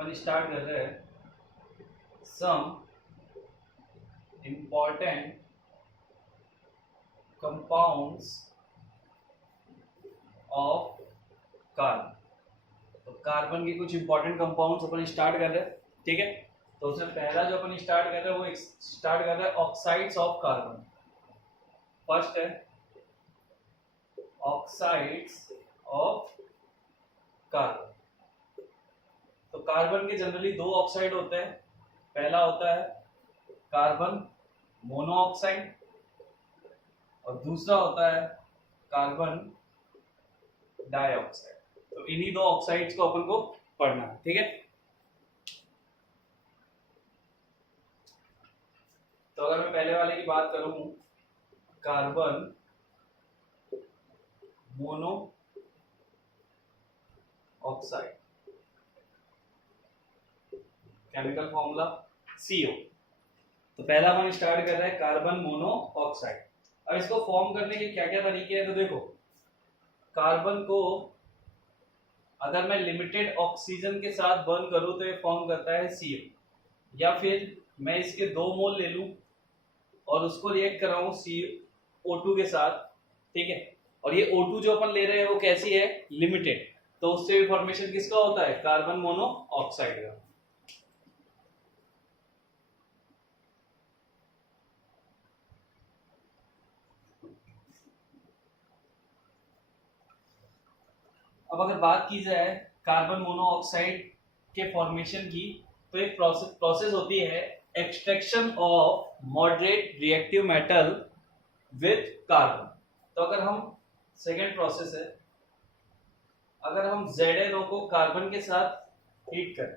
अपन start कर रहे हैं some important compounds of carbon. तो कार्बन के कुछ इंपॉर्टेंट कंपाउंड्स अपन स्टार्ट कर रहे हैं, ठीक है। तो उसमें पहला जो अपन स्टार्ट कर रहे हैं वो स्टार्ट कर रहे हैं ऑक्साइड्स ऑफ कार्बन। फर्स्ट है ऑक्साइड्स ऑफ कार्बन। तो कार्बन के जनरली दो ऑक्साइड होते हैं। पहला होता है कार्बन मोनोऑक्साइड और दूसरा होता है कार्बन डाइऑक्साइड। तो इन्हीं दो ऑक्साइड्स को अपन को पढ़ना है, ठीक है। तो अगर मैं पहले वाले की बात करूं, carbon mono oxide, chemical formula CO। तो पहला अपन स्टार्ट कर रहे हैं कार्बन मोनो ऑक्साइड। अब इसको फॉर्म करने के क्या क्या तरीके हैं, तो देखो कार्बन को अगर मैं लिमिटेड ऑक्सीजन के साथ बर्न करूं तो ये फॉर्म करता है CO, या फिर मैं इसके 2 मोल ले लूं और उसको रिएक्ट कराऊं CO2 के साथ, ठीक है। और ये O2 जो अपन ले रहे हैं वो कैसी है, लिमिटेड, तो उससे भी फॉर्मेशन किसका होता है, कार्बन मोनो ऑक्साइड का। अब अगर बात की जाए कार्बन मोनोऑक्साइड के फॉर्मेशन की, तो एक प्रोसेस होती है extraction of moderate reactive metal with carbon. तो अगर हम सेकेंड प्रोसेस है, अगर हम ZnO को कार्बन के साथ हीट करें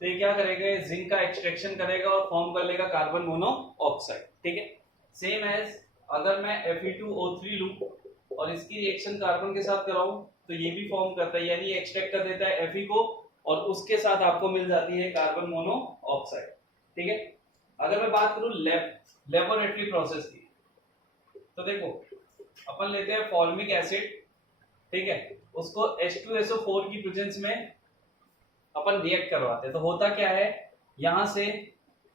तो ये क्या करेगा, जिंक का एक्सट्रैक्शन करेगा और फॉर्म कर लेगा कार्बन मोनोऑक्साइड, ठीक है। सेम एज अगर मैं Fe2O3 लूं और इसकी रिएक्शन कार्बन के साथ कराऊं तो ये भी फॉर्म करता है, यानी एक्सट्रैक्ट कर देता है Fe को और उसके साथ आपको मिल जाती है कार्बन मोनोऑक्साइड, ठीक है। अगर मैं बात करूं लेबोरेटरी प्रोसेस की, तो देखो अपन लेते हैं फॉर्मिक एसिड, ठीक है, उसको H2SO4 की प्रेजेंस में अपन रिएक्ट करवाते हैं। तो होता क्या है, यहां से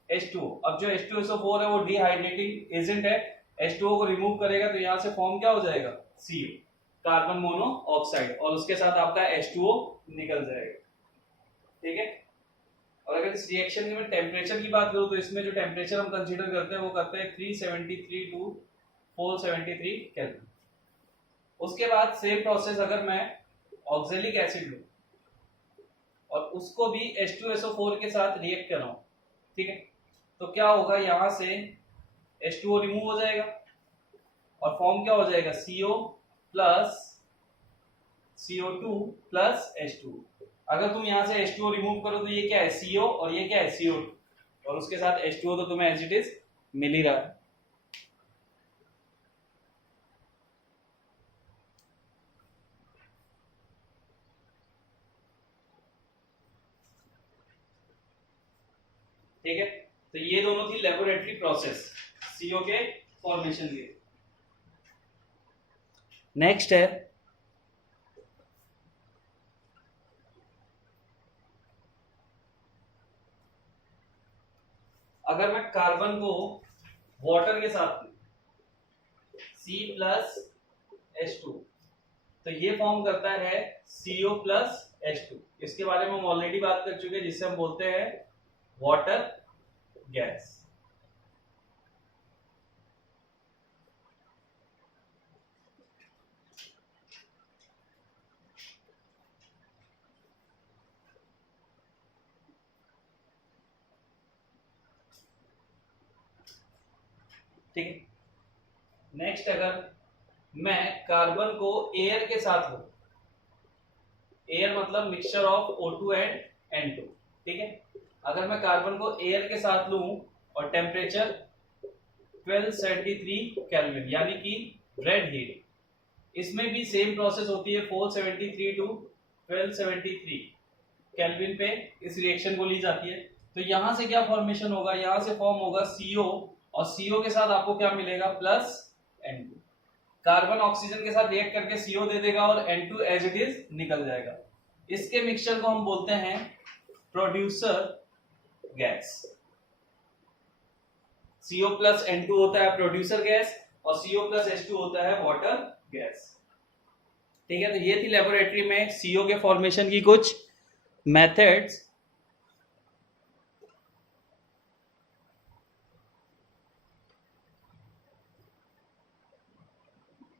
H2O, अब जो H2SO4 है वो डिहाइड्रेटिंग एजेंट है, H2O को रिमूव करेगा तो यहां से फॉर्म क्या हो जाएगा, CO, कार्बन मोनोऑक्साइड, और उसके साथ आपका H2O निकल जाएगा, ठीक है। और अगर इस रिएक्शन में टेम्परेचर की बात करूं तो इसमें जो टेम्परेचर हम कंसीडर करते हैं वो करते हैं 373 टू 473 केल्विन। उसके बाद सेम प्रोसेस अगर मैं ऑक्जेलिक एसिड लूं और उसको भी H2SO4 के साथ रिएक्ट कराऊं, ठीक है, तो क्या होगा, यहां से H2O रिमूव हो जाएगा और फॉर्म क्या हो जाएगा, CO plus CO2 plus H2O। अगर तुम यहां से H2O रिमूव करो तो ये क्या है, CO, और ये क्या है, CO2, और उसके साथ H2O तो तुम्हें एज इट इज मिल ही रहा है। ठीक है, तो ये दोनों थी लेबोरेटरी प्रोसेस CO के फॉर्मेशन के। नेक्स्ट है अगर मैं कार्बन को वाटर के साथ C प्लस H2, तो ये फॉर्म करता है CO प्लस H2। इसके बारे में हम ऑलरेडी बात कर चुके हैं, जिससे हम बोलते हैं वाटर गैस। ठीक है, नेक्स्ट अगर मैं कार्बन को एयर के साथ लूं, एयर मतलब mixture of O2 and N2, ठीक है। अगर मैं कार्बन को एयर के साथ लूं और टेम्परेचर 1273 केल्विन यानी कि रेड हीट, इसमें भी सेम प्रोसेस होती है 473 टू 1273 केल्विन पे इस रिएक्शन को ली जाती है। तो यहां से क्या फॉर्मेशन होगा, यहां से फॉर्म होगा CO, और CO के साथ आपको क्या मिलेगा, प्लस N2। कार्बन ऑक्सीजन के साथ रिएक्ट करके CO दे देगा और N2 एज इट इज निकल जाएगा। इसके मिक्सचर को हम बोलते हैं producer gas. CO plus N2 होता है प्रोड्यूसर गैस और CO प्लस H2 होता है वाटर गैस। ठीक है, तो ये थी लेबोरेटरी में CO के फॉर्मेशन की कुछ मेथड्स।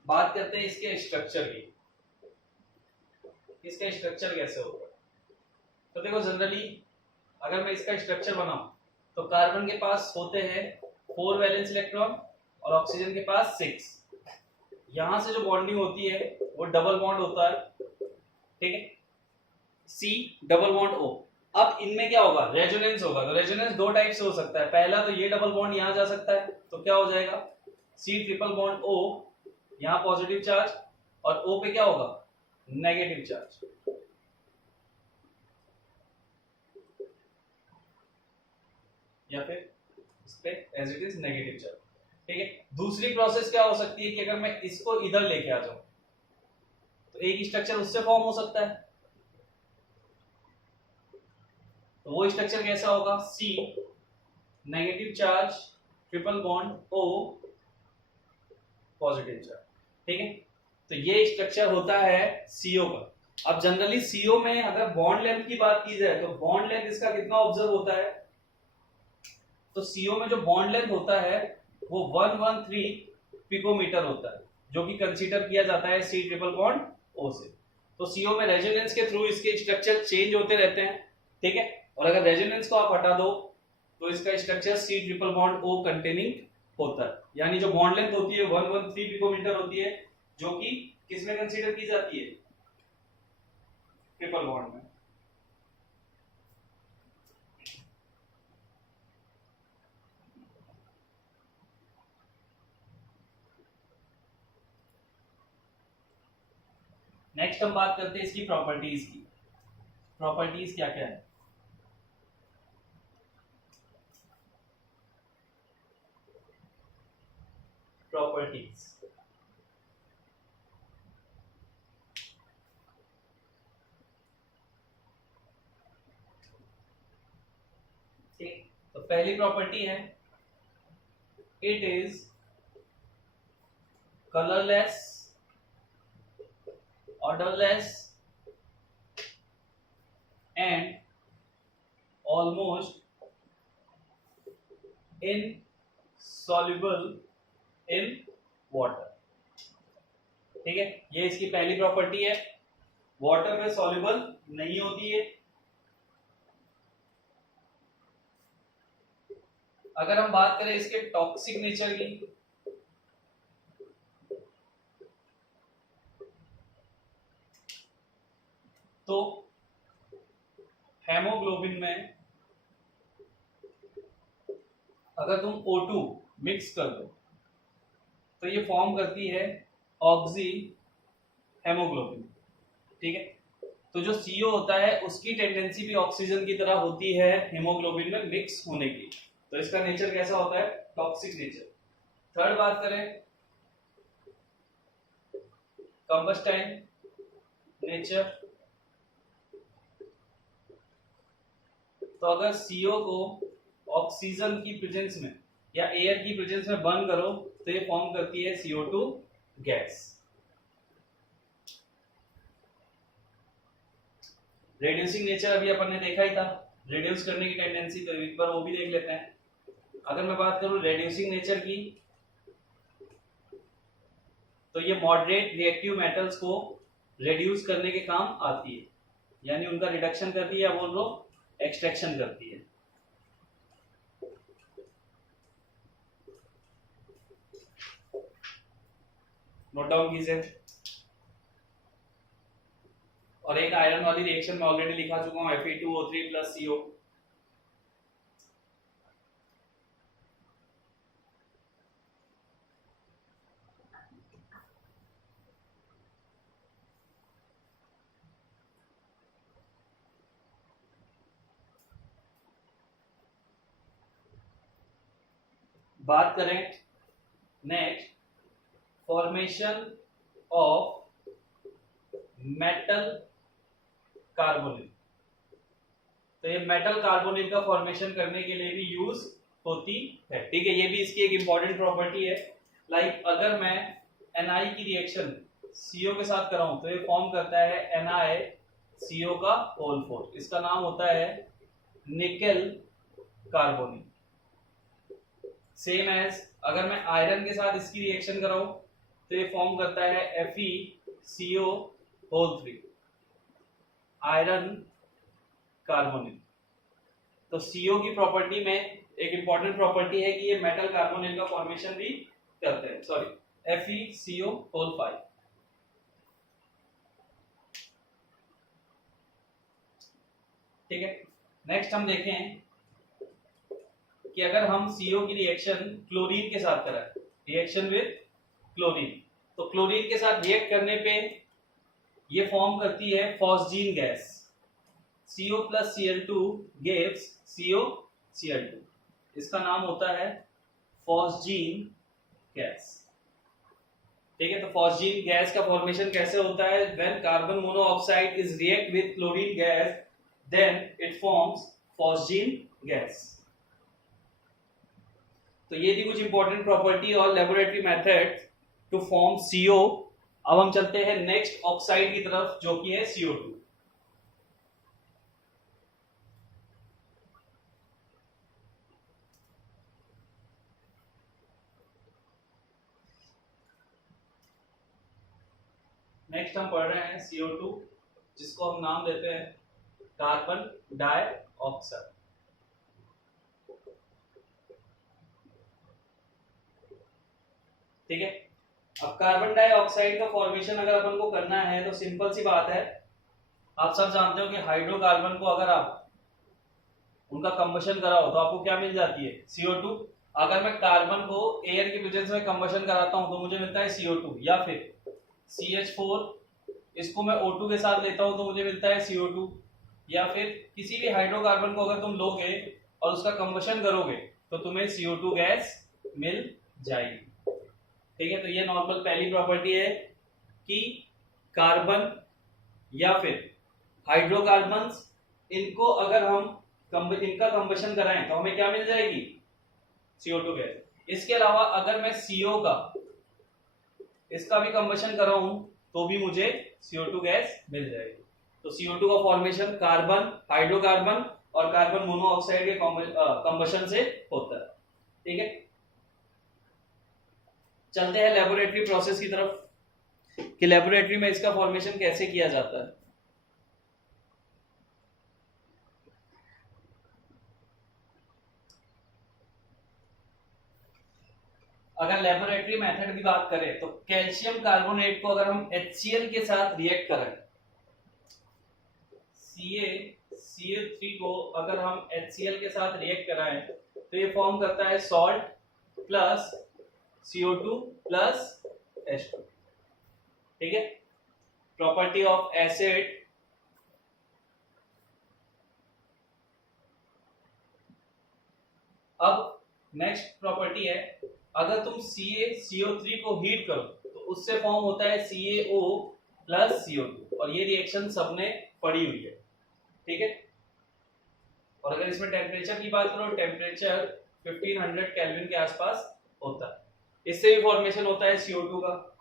बात करते हैं इसके स्ट्रक्चर की, इसका स्ट्रक्चर कैसे होगा। तो देखो जनरली अगर मैं इसका स्ट्रक्चर बनाऊं तो कार्बन के पास होते हैं 4 वैलेंस इलेक्ट्रॉन और ऑक्सीजन के पास 6। यहां से जो बॉन्डिंग होती है वो डबल बॉन्ड होता है, ठीक है, C डबल बॉन्ड O। अब इनमें क्या होगा, रेजोनेंस होगा। तो रेजोनेंस दो टाइप से हो सकता है। पहला तो ये डबल बॉन्ड यहां जा सकता है, तो क्या हो जाएगा C ट्रिपल बॉन्ड O, यहां पॉजिटिव चार्ज और O पे क्या होगा नेगेटिव चार्ज। या फिर इस पे as it is negative charge, ठीक है। दूसरी प्रोसेस क्या हो सकती है कि अगर मैं इसको इधर लेके आ जाऊं तो एक स्ट्रक्चर उससे फॉर्म हो सकता है। तो वो स्ट्रक्चर कैसा होगा, C negative charge triple bond O positive charge, ठीक है। तो ये स्ट्रक्चर होता है CO का। अब जनरली CO में अगर बॉन्ड लेंथ की बात की जाए तो बॉन्ड लेंथ इसका कितना ऑब्जर्व होता है, तो CO में जो बॉन्ड लेंथ होता है वो 113 पिकोमीटर होता है, जो कि कंसीडर किया जाता है C ट्रिपल बॉन्ड O से। तो CO में रेजोनेंस के थ्रू इसके स्ट्रक्चर चेंज होते रहते हैं, ठीक है। और अगर रेजोनेंस को आप हटा दो तो इसका structure C triple bond O containing होता है। यानी जो बॉन्ड लेंथ होती है 113 पिकोमीटर होती है, जो कि किसमें कंसीडर की जाती है, ट्रिपल बॉन्ड में। नेक्स्ट हम बात करते हैं इसकी प्रॉपर्टीज की। प्रॉपर्टीज क्या क्या है, प्रॉपर्टीज। ठीक, तो पहली प्रॉपर्टी है it is colourless, odourless and almost insoluble in water. ठीक है, ये इसकी पहली प्रॉपर्टी है, वाटर में सॉल्युबल नहीं होती है। अगर हम बात करें इसके टॉक्सिक नेचर की, तो हेमोग्लोबिन में अगर तुम O2 मिक्स कर दो तो ये फॉर्म करती है ऑक्सी हेमोग्लोबिन, ठीक है। तो जो CO होता है उसकी टेंडेंसी भी ऑक्सीजन की तरह होती है हेमोग्लोबिन में मिक्स होने की। तो इसका नेचर कैसा होता है, टॉक्सिक नेचर। थर्ड बात करें कंबस्टाइन नेचर, तो अगर CO को ऑक्सीजन की प्रेजेंस में या एयर की प्रेजेंस में बर्न करो तो ये फॉर्म करती है CO2 गैस। रिड्यूसिंग नेचर अभी अपन ने देखा ही था, रिड्यूस करने की टेंडेंसी, तो एक बार वो भी देख लेते हैं। अगर मैं बात करूं रिड्यूसिंग नेचर की, तो ये मॉडरेट रिएक्टिव मेटल्स को रिड्यूस करने के काम आती है, यानी उनका रिडक्शन करती है या बोल लो एक्सट्रैक्शन करती है। नोट डाउन कीजिए। और एक आयरन वाली रिएक्शन में ऑलरेडी लिखा चुका हूं Fe2O3 प्लस CO। बात करें next formation of metal carbonate, तो ये मेटल कार्बोनिल का फॉर्मेशन करने के लिए भी यूज होती है। ठीक है, ये भी इसकी एक इंपॉर्टेंट प्रॉपर्टी है। लाइक अगर मैं Na की रिएक्शन CO के साथ कराऊं तो ये फॉर्म करता है NaCO का होल 4। इसका नाम होता है निकेल कार्बोनिल। सेम एज अगर मैं आयरन के साथ इसकी रिएक्शन कराऊं तो ये फॉर्म करता है FeCO होल 3, आयरन कार्बोनिल। तो CO की प्रॉपर्टी में एक इंपॉर्टेंट प्रॉपर्टी है कि ये मेटल कार्बोनिल का फॉर्मेशन भी करते हैं। Sorry, FeCO whole 5। ठीक है, नेक्स्ट हम देखें कि अगर हम CO की रिएक्शन क्लोरीन के साथ करें, रिएक्शन विद क्लोरीन, तो क्लोरीन के साथ रिएक्ट करने पे ये फॉर्म करती है phosgene gas. CO plus Cl2 gives COCl2। इसका नाम होता है फॉस्जीन गैस। ठीक है, तो फॉस्जीन गैस का फॉर्मेशन कैसे होता है? When carbon monoxide is react with chlorine gas then it forms phosgene gas. तो ये थी कुछ इंपॉर्टेंट प्रॉपर्टी और laboratory method to form CO। अब हम चलते हैं नेक्स्ट ऑक्साइड की तरफ जो कि है CO2। नेक्स्ट हम पढ़ रहे हैं CO2, जिसको हम नाम देते हैं कार्बन डाइऑक्साइड। ठीक है, अब कार्बन डाइऑक्साइड का फॉर्मेशन अगर अपन को करना है तो सिंपल सी बात है। आप सब जानते हो कि हाइड्रोकार्बन को अगर आप उनका कंबशन कराओ तो आपको क्या मिल जाती है? CO2। अगर मैं कार्बन को एयर की प्रेजेंस में कंबशन कराता हूं तो मुझे मिलता है CO2, या फिर CH4 इसको मैं O2 के साथ लेता हूं तो मुझे मिलता है CO2, या फिर किसी भी हाइड्रोकार्बन को अगर तुम लोगे और उसका कंबशन करोगे तो तुम्हें CO2 गैस मिल जाएगी। ठीक है, तो ये नॉर्मल पहली प्रॉपर्टी है कि कार्बन या फिर हाइड्रोकार्बन्स, इनको अगर हम इनका कंबशन कराएं तो हमें क्या मिल जाएगी? CO2 gas. इसके अलावा अगर मैं CO का इसका भी कंबशन कराऊं तो भी मुझे CO2 गैस मिल जाएगी। तो CO2 का फॉर्मेशन कार्बन, हाइड्रोकार्बन और कार्बन मोनोऑक्साइड के कंबशन से होता है। ठीक है, चलते हैं लेबोरेटरी प्रोसेस की तरफ कि लेबोरेटरी में इसका फॉर्मेशन कैसे किया जाता है। अगर लेबोरेटरी मेथड की बात करें तो कैल्शियम कार्बोनेट को अगर हम HCl के साथ रिएक्ट करें, CaCl3 को अगर हम HCl के साथ रिएक्ट कराएं तो ये फॉर्म करता है salt plus CO2 plus H2। ठीक है, प्रॉपर्टी ऑफ एसिड। अब नेक्स्ट प्रॉपर्टी है, अगर तुम CaCO3 को हीट करो तो उससे फॉर्म होता है CaO प्लस CO2, और ये रिएक्शन सबने पढ़ी हुई है। ठीक है, और अगर इसमें टेम्परेचर की बात करो, टेम्परेचर 1500 केल्विन के आसपास होता है। इससे भी फॉर्मेशन होता है CO2 का।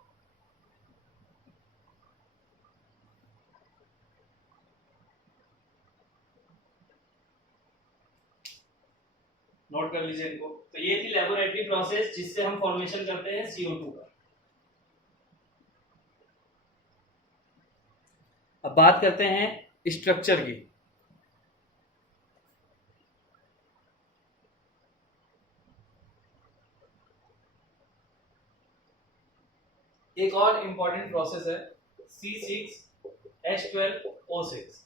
नोट कर लीजिए इनको। तो ये थी लेबोरेटरी प्रोसेस जिससे हम फॉर्मेशन करते हैं CO2 का। अब बात करते हैं स्ट्रक्चर की। एक और इंपॉर्टेंट प्रोसेस है C6H12O6।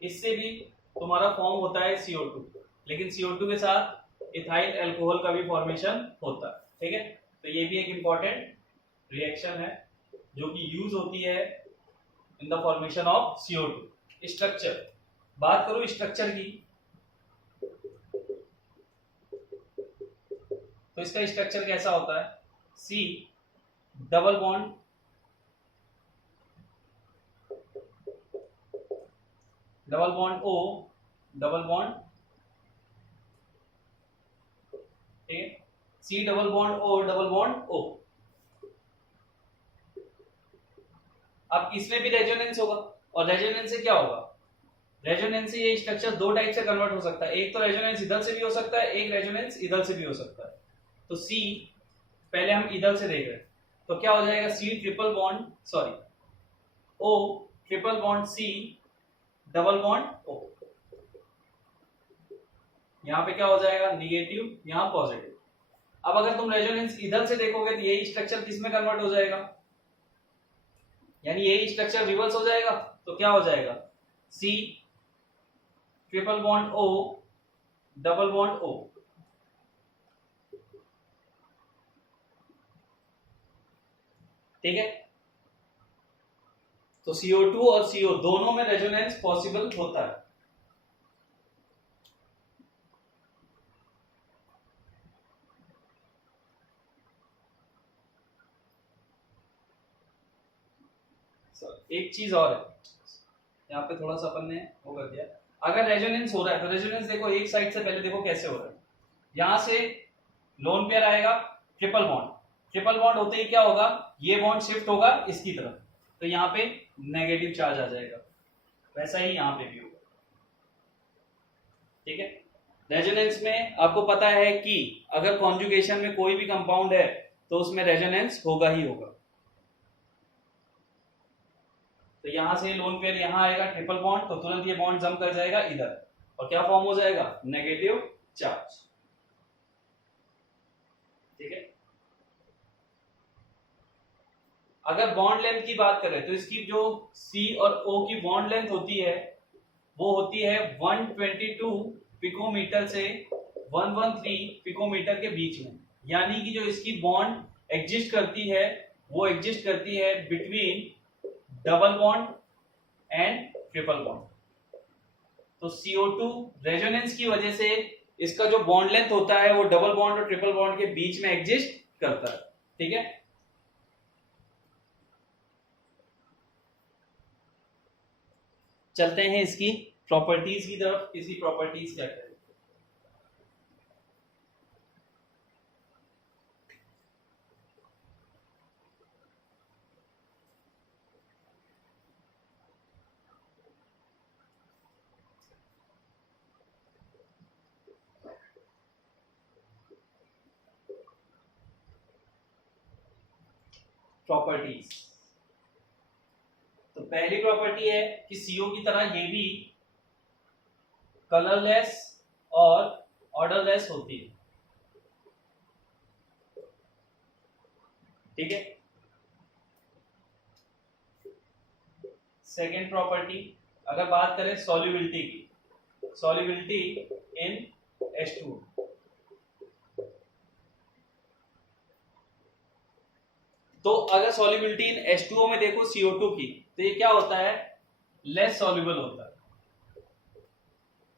इससे भी तुम्हारा फॉर्म होता है CO2, लेकिन CO2 के साथ इथाइल अल्कोहल का भी फॉर्मेशन होता है। ठीक है, तो ये भी एक इंपॉर्टेंट रिएक्शन है जो कि यूज होती है in the formation of CO2। Structure, बात करूं स्ट्रक्चर की तो इसका स्ट्रक्चर कैसा होता है? C double bond double bond O, double bond A, C double bond O, double bond O। अब इसमें भी रेजोनेंस होगा, और रेजोनेंस से क्या होगा, रेजोनेंस से ये स्ट्रक्चर दो टाइप से कन्वर्ट हो सकता है, एक तो रेजोनेंस इधर से भी हो सकता है, एक रेजोनेंस इधर से भी हो सकता है। तो C पहले हम इधर से देख रहे हैं, तो क्या हो जाएगा, C triple bond sorry O triple bond C double bond O। यहां पे क्या हो जाएगा, निगेटिव, यहां पॉजिटिव। अब अगर तुम रेजोनेंस इधर से देखोगे तो यही स्ट्रक्चर किस में कन्वर्ट हो जाएगा, यानी यही स्ट्रक्चर रिवर्स हो जाएगा। तो क्या हो जाएगा, C triple bond O double bond O। ठीक है, तो CO2 और CO दोनों में रेजोनेंस पॉसिबल होता है। एक चीज और है, यहाँ पे थोड़ा सा अपन ने वो कर दिया, अगर रेजोनेंस हो रहा है तो रेजोनेंस देखो एक साइड से पहले देखो कैसे हो रहा है, यहां से लोन पेयर आएगा, ट्रिपल बॉन्ड, ट्रिपल बॉन्ड होते ही क्या होगा, ये बॉन्ड शिफ्ट होगा इसकी तरफ, तो यहाँ पे नेगेटिव चार्ज आ जाएगा, वैसा ही यहाँ पे भी होगा। ठीक है, रेजोनेंस में आपको पता है कि अगर कॉन्जुगेशन में कोई भी कंपाउंड है तो उसमें रेजोनेंस होगा ही होगा। तो यहां से लोन पेयर यहां आएगा ट्रिपल बॉन्ड, तो तुरंत ये बॉन्ड जम कर जाएगा इधर, और क्या फॉर्म हो जाएगा, नेगेटिव चार्ज। ठीक है, अगर बॉन्ड लेंथ की बात करें तो इसकी जो C और O की बॉन्ड लेंथ होती है वो होती है 122 पिकोमीटर से 113 पिकोमीटर के बीच में, यानी कि जो इसकी बॉन्ड एग्जिस्ट करती है वो एग्जिस्ट करती है between double bond and triple bond. तो CO2 रेजोनेंस की वजह से इसका जो बॉन्ड लेंथ होता है वो डबल बॉन्ड और ट्रिपल बॉन्ड के बीच में एग्जिस्ट करता है। ठीक है, चलते हैं इसकी प्रॉपर्टीज की तरफ, किसी प्रॉपर्टीज क्या करें। प्रॉपर्टीज, तो पहली प्रॉपर्टी है कि CO की तरह ये भी कलरलेस और ऑर्डरलेस होती है। ठीक है, सेकेंड प्रॉपर्टी, अगर बात करें सॉल्युबिलिटी की, सॉल्युबिलिटी इन H2O, तो अगर सॉल्युबिलिटी इन H2O में देखो CO2 की, तो ये क्या होता है, लेस सॉल्युबल होता है,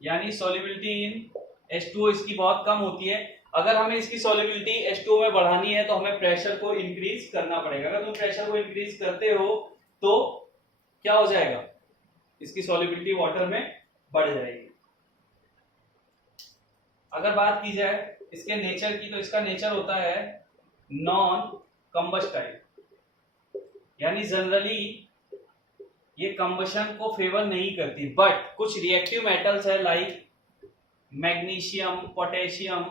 यानी सॉल्युबिलिटी इन H2O इसकी बहुत कम होती है। अगर हमें इसकी सॉल्युबिलिटी H2O में बढ़ानी है तो हमें प्रेशर को इंक्रीज करना पड़ेगा। अगर तुम प्रेशर को इंक्रीज करते हो तो क्या हो जाएगा, इसकी सॉल्युबिलिटी वाटर में बढ़ जाएगी। अगर बात की जाए इसके नेचर की, तो इसका नेचर होता है नॉन कंबस्टाइल, यानी जनरली ये कंबशन को फेवर नहीं करती, बट कुछ रिएक्टिव मेटल्स है लाइक मैग्नीशियम, पोटेशियम,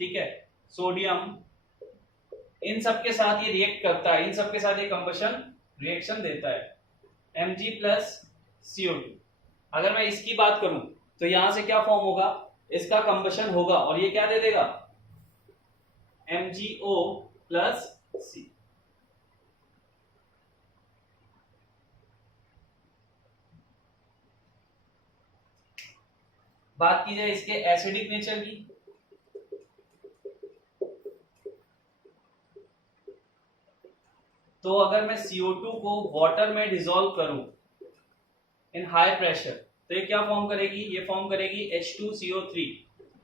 ठीक है, सोडियम, इन सब के साथ ये रिएक्ट करता है, इन सब के साथ ये कंबशन रिएक्शन देता है, Mg+CO2। अगर मैं इसकी बात करूं तो यहां से क्या फॉर्म होगा, इसका कंबशन होगा और ये क्या दे देगा, MgO+C। बात की जाए इसके एसिडिक नेचर की, तो अगर मैं CO2 को वाटर में डिसॉल्व करूं इन हाई प्रेशर तो ये क्या फॉर्म करेगी, ये फॉर्म करेगी H2CO3,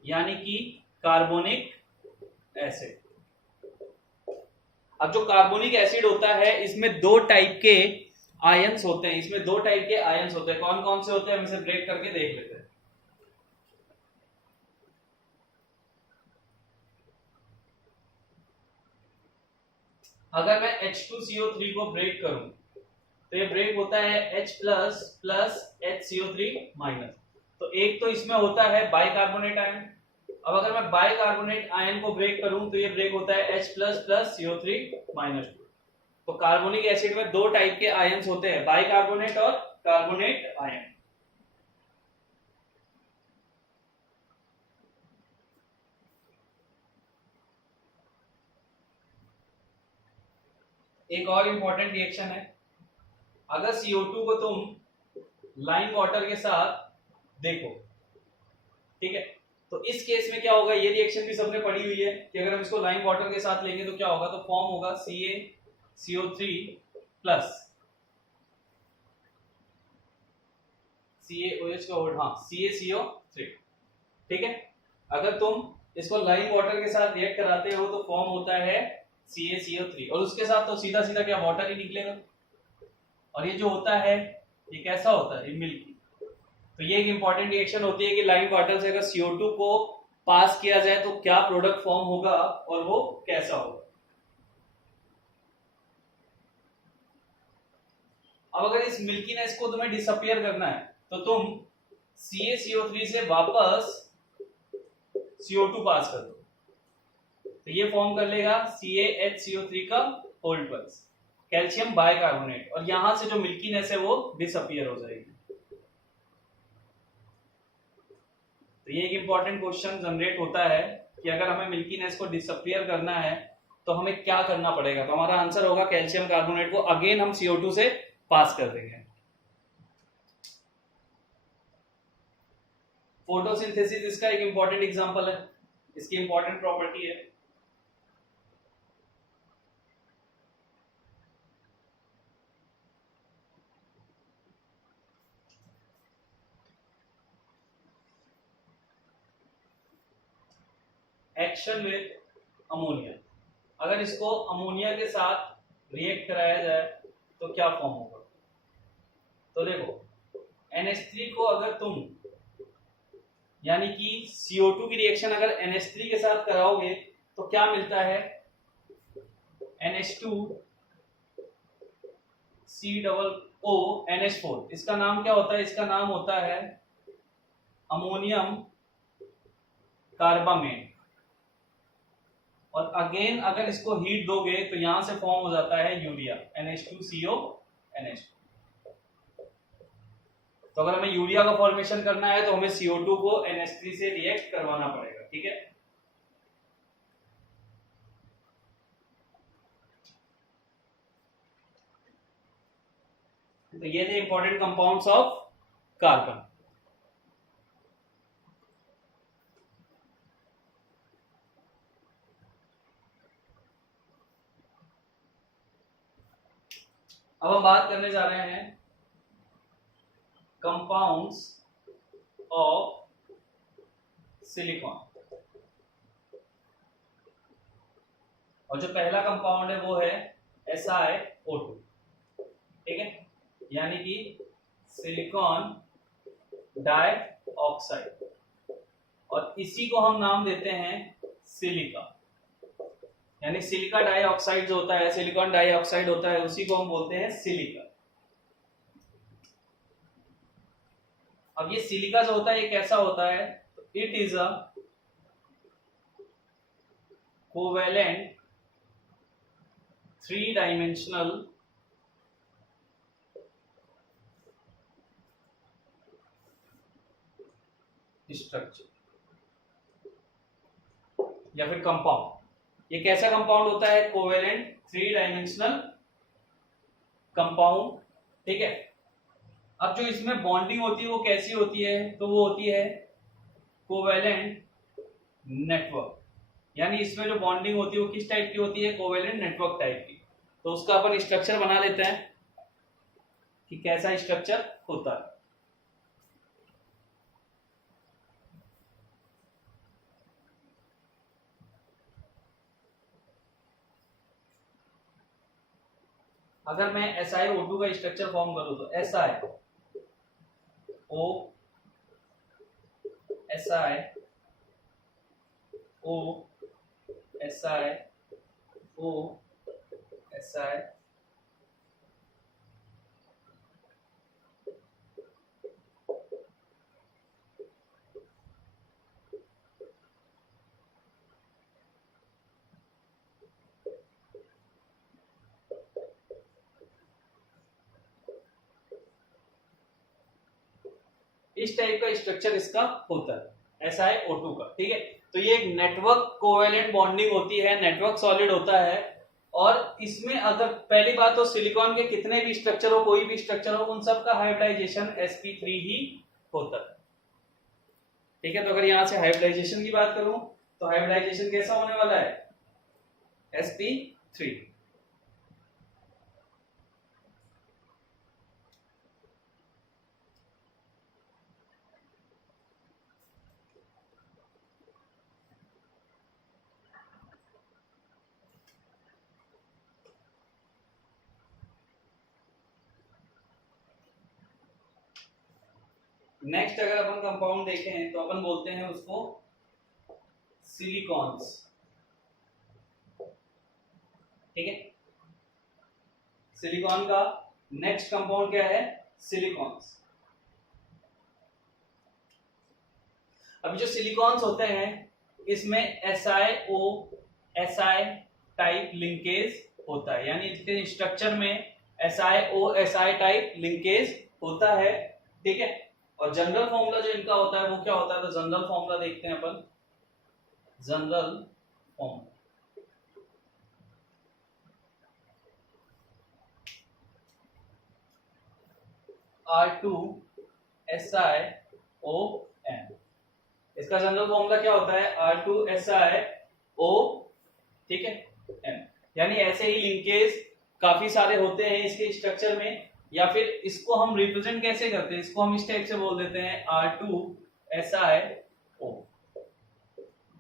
यानी कि कार्बोनिक एसिड। अब जो कार्बोनिक एसिड होता है इसमें दो टाइप के आयंस होते हैं, इसमें दो टाइप के आयंस होते हैं। कौन कौन से होते हैं हम इसे ब्रेक करके देख लेते हैं। अगर मैं H2CO3 को ब्रेक करूं तो ये ब्रेक होता है H plus plus HCO3 minus. तो एक तो इसमें होता है बाइकार्बोनेट आयन। अब अगर मैं बाइकार्बोनेट आयन को ब्रेक करूं तो ये ब्रेक होता है H plus plus CO3 minus 2। तो कार्बोनिक एसिड में दो टाइप के आयंस होते हैं, बाइकार्बोनेट और कार्बोनेट आयन। एक और इंपॉर्टेंट रिएक्शन है, अगर CO2 को तुम लाइम वाटर के साथ देखो, ठीक है, तो इस केस में क्या होगा, ये रिएक्शन भी सबने पढ़ी हुई है कि अगर हम इसको लाइम वाटर के साथ लेंगे तो क्या होगा, तो फॉर्म होगा CaCO3 प्लस CaOH का वर्ड, हाँ CaCO3, ठीक है। अगर तुम इसको लाइम वाटर के साथ रिएक्ट कराते हो तो फॉर्म होता है CaCO3, और उसके साथ तो सीधा सीधा क्या वाटर ही निकलेगा। और ये जो होता है ये कैसा होता है, ये मिल्की। तो ये एक इंपॉर्टेंट रिएक्शन होती है कि लाइम वाटर से अगर CO2 को पास किया जाए तो क्या प्रोडक्ट फॉर्म होगा और वो कैसा होगा। अब अगर इस मिल्कीनेस को तुम्हें डिसअपियर करना है तो तुम CaCO3 से वापस CO2 पास कर दो, तो ये फॉर्म कर लेगा CaHCO3 का होल प्लस कैल्शियम बाइकार्बोनेट, और यहां से जो मिल्कीनेस है वो डिसअपियर हो जाएगी। तो ये एक इंपॉर्टेंट क्वेश्चन जनरेट होता है कि अगर हमें मिल्कीनेस को डिसअपियर करना है तो हमें क्या करना पड़ेगा। तो हमारा आंसर होगा कैल्शियम कार्बोनेट को अगेन हम CO2 से पास कर देंगे। फोटोसिंथेसिस इसका एक इंपॉर्टेंट एग्जांपल है, इसकी इंपॉर्टेंट प्रॉपर्टी है। एक्शन विद अमोनिया, अगर इसको अमोनिया के साथ रिएक्ट कराया जाए तो क्या फॉर्म होगा। तो देखो NH3 को अगर तुम, यानी कि CO2 की रिएक्शन अगर NH3 के साथ कराओगे तो क्या मिलता है, NH2 COO NH4। इसका नाम क्या होता है, इसका नाम होता है अमोनियम कार्बामेट। और अगेन अगर इसको हीट दोगे तो यहां से फॉर्म हो जाता है यूरिया NH2CO NH2। तो अगर हमें यूरिया का फॉर्मेशन करना है तो हमें CO2 को NH3 से रिएक्ट करवाना पड़ेगा, ठीक है। तो ये थे इंपॉर्टेंट कंपाउंड्स ऑफ कार्बन। अब हम बात करने जा रहे हैं कंपाउंड्स ऑफ सिलिकॉन। और जो पहला कंपाउंड है वो है SiO2, ठीक है, यानी कि सिलिकॉन डाइऑक्साइड, और इसी को हम नाम देते हैं सिलिका। यानी सिलिका डाइऑक्साइड जो होता है, सिलिकॉन डाइऑक्साइड होता है, उसी को हम बोलते हैं सिलिका। अब ये सिलिका जो होता है ये कैसा होता है, it is a covalent three dimensional structure या फिर कंपाउंड। ये कैसा कंपाउंड होता है, कोवेलेंट 3-डायमेंशनल कंपाउंड, ठीक है। अब जो इसमें बॉन्डिंग होती है वो कैसी होती है, तो वो होती है कोवेलेंट नेटवर्क। यानी इसमें जो बॉन्डिंग होती है वो किस टाइप की होती है, कोवेलेंट नेटवर्क टाइप की। तो उसका अपन स्ट्रक्चर बना लेते हैं कि कैसा स्ट्रक्चर होता है। अगर मैं SiO2 का स्ट्रक्चर फॉर्म करूं तो SiO SiO इस टाइप का स्ट्रक्चर इसका होता है SiO2 का, ठीक है। तो ये एक नेटवर्क कोवेलेंट बॉन्डिंग होती है, नेटवर्क सॉलिड होता है। और इसमें अगर पहली बात तो सिलिकॉन के कितने भी स्ट्रक्चर हो, कोई भी स्ट्रक्चर हो, उन सब का हाइब्रिडाइजेशन sp3 ही होता है, ठीक है। तो अगर यहां से हाइब्रिडाइजेशन की बात करूं तो हाइब्रिडाइजेशन कैसा होने वाला है sp3। नेक्स्ट अगर अपन कंपाउंड देखें तो अपन बोलते हैं उसको सिलिकॉन्स, ठीक है। सिलिकॉन का नेक्स्ट कंपाउंड क्या है सिलिकॉन्स। अभी जो सिलिकॉन्स होते हैं इसमें SiO Si टाइप लिंकेज होता है, यानी इसके स्ट्रक्चर में SiO Si टाइप लिंकेज होता है, ठीक है। और जनरल फॉर्मूला जो इनका होता है वो क्या होता है, तो जनरल फॉर्मूला देखते हैं अपन। जनरल फॉर्मूला R2SiON, इसका जनरल फॉर्मूला क्या होता है R2SiO, ठीक है N। यानी ऐसे ही लिंकेज काफी सारे होते हैं इसके स्ट्रक्चर में, या फिर इसको हम रिप्रेजेंट कैसे करते हैं, इसको हम इस टाइप से बोल देते हैं R2SiO,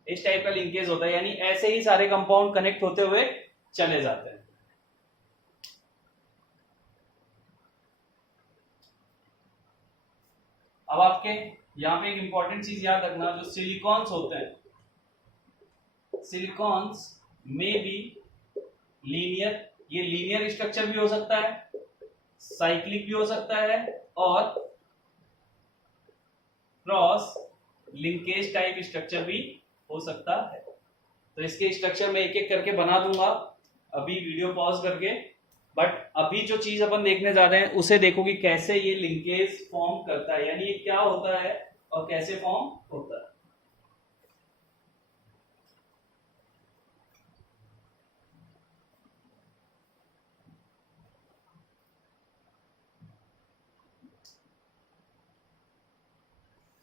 इस टाइप का लिंकेज होता है। यानी ऐसे ही सारे कंपाउंड कनेक्ट होते हुए चले जाते हैं। अब आपके यहाँ पे एक इंपॉर्टेंट चीज याद रखना, जो सिलिकॉन्स होते हैं, सिलिकॉन्स में भी लीनियर, ये लीनियर स्ट्रक्चर भी हो सकता है, साइक्लिक भी हो सकता है, और क्रॉस लिंकेज टाइप स्ट्रक्चर भी हो सकता है। तो इसके स्ट्रक्चर में एक एक करके बना दूंगा अभी वीडियो पॉज करके, बट अभी जो चीज अपन देखने जा रहे हैं उसे देखो कि कैसे ये लिंकेज फॉर्म करता है, यानी ये क्या होता है और कैसे फॉर्म होता है।